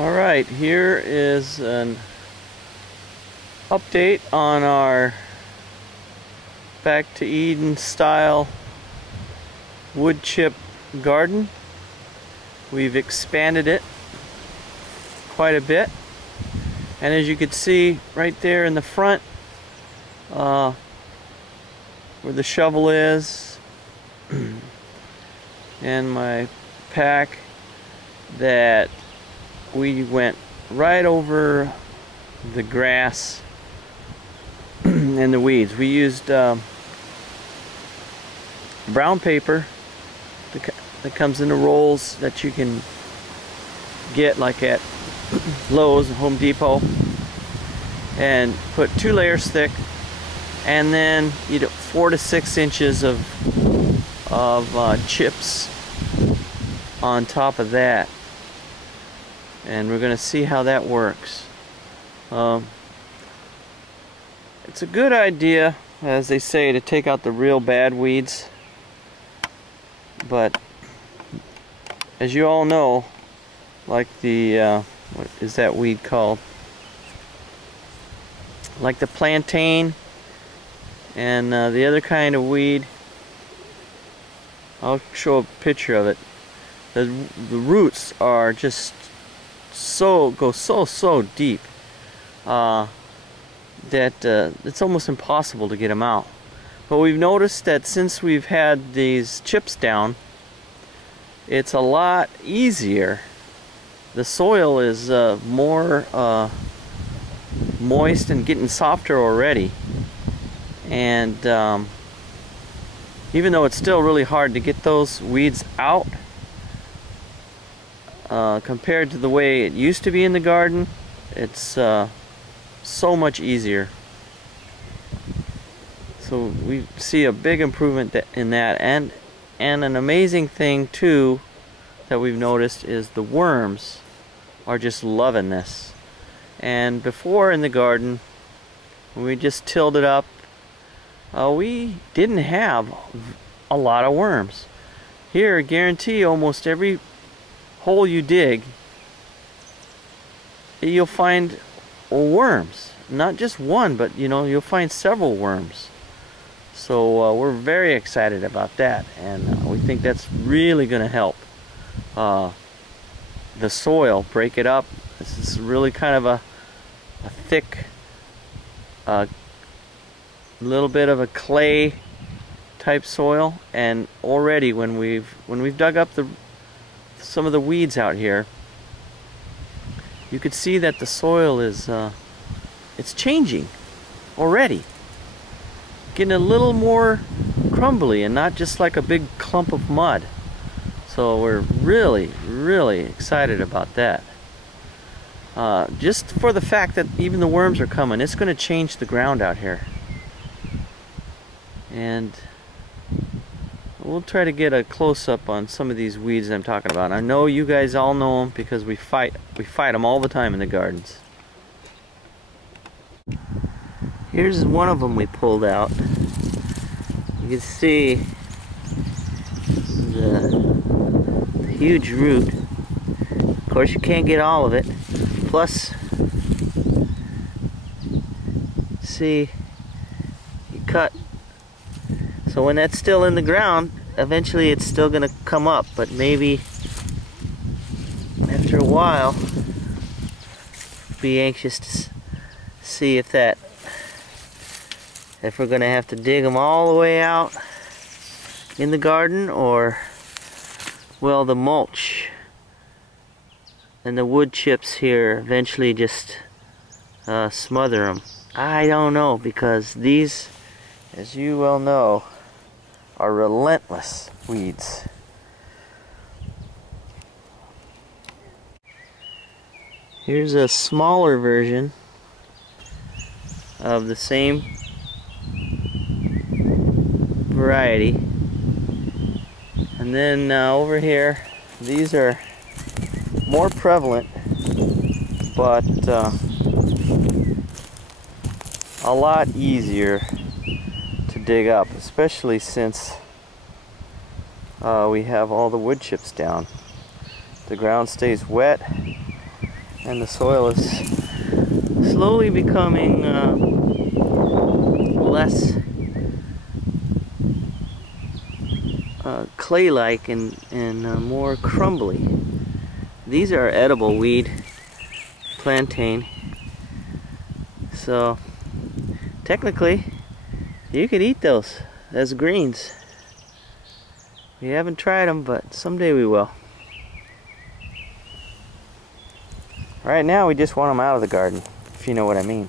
Alright, here is an update on our Back to Eden style wood chip garden. We've expanded it quite a bit, and as you can see right there in the front where the shovel is and my pack, that we went right over the grass and the weeds. We used brown paper that comes in the rolls that you can get like at Lowe's and Home Depot, and put 2 layers thick, and then 4 to 6 inches of chips on top of that. And we're going to see how that works. It's a good idea, as they say, to take out the real bad weeds, but as you all know, like the what is that weed called? Like the plantain and the other kind of weed. I'll show a picture of it. The roots are just go so deep that it's almost impossible to get them out. But we've noticed that since we've had these chips down, it's a lot easier. The soil is more moist and getting softer already, and even though it's still really hard to get those weeds out, compared to the way it used to be in the garden, it's so much easier. So we see a big improvement in that, and an amazing thing too that we've noticed is the worms are just loving this. And before in the garden, when we just tilled it up, we didn't have a lot of worms. Here, I guarantee almost every hole you dig, you'll find worms. Not just one, but you'll find several worms. So we're very excited about that, and we think that's really going to help the soil, break it up. This is really kind of a thick, little bit of a clay type soil, and already when we've dug up some of the weeds out here, you could see that the soil is it's changing already, getting a little more crumbly and not just like a big clump of mud. So we're really excited about that. Just for the fact that even the worms are coming, it's going to change the ground out here. And we'll try to get a close-up on some of these weeds I'm talking about. I know you guys all know them because we fight them all the time in the gardens. Here's one of them we pulled out. You can see the huge root. Of course, you can't get all of it. Plus, see, you cut. So when that's still in the ground, eventually it's still going to come up, but maybe after a while, be anxious to see if we're going to have to dig them all the way out in the garden, or will the mulch and the wood chips here eventually just smother them. I don't know, because these, as you well know, are relentless weeds. Here's a smaller version of the same variety, and then over here, these are more prevalent, but a lot easier to dig up, especially since we have all the wood chips down. The ground stays wet, and the soil is slowly becoming less clay-like and more crumbly. These are edible weed, plantain. So technically, you could eat those as greens. We haven't tried them, but someday we will. Right now, we just want them out of the garden, if you know what I mean.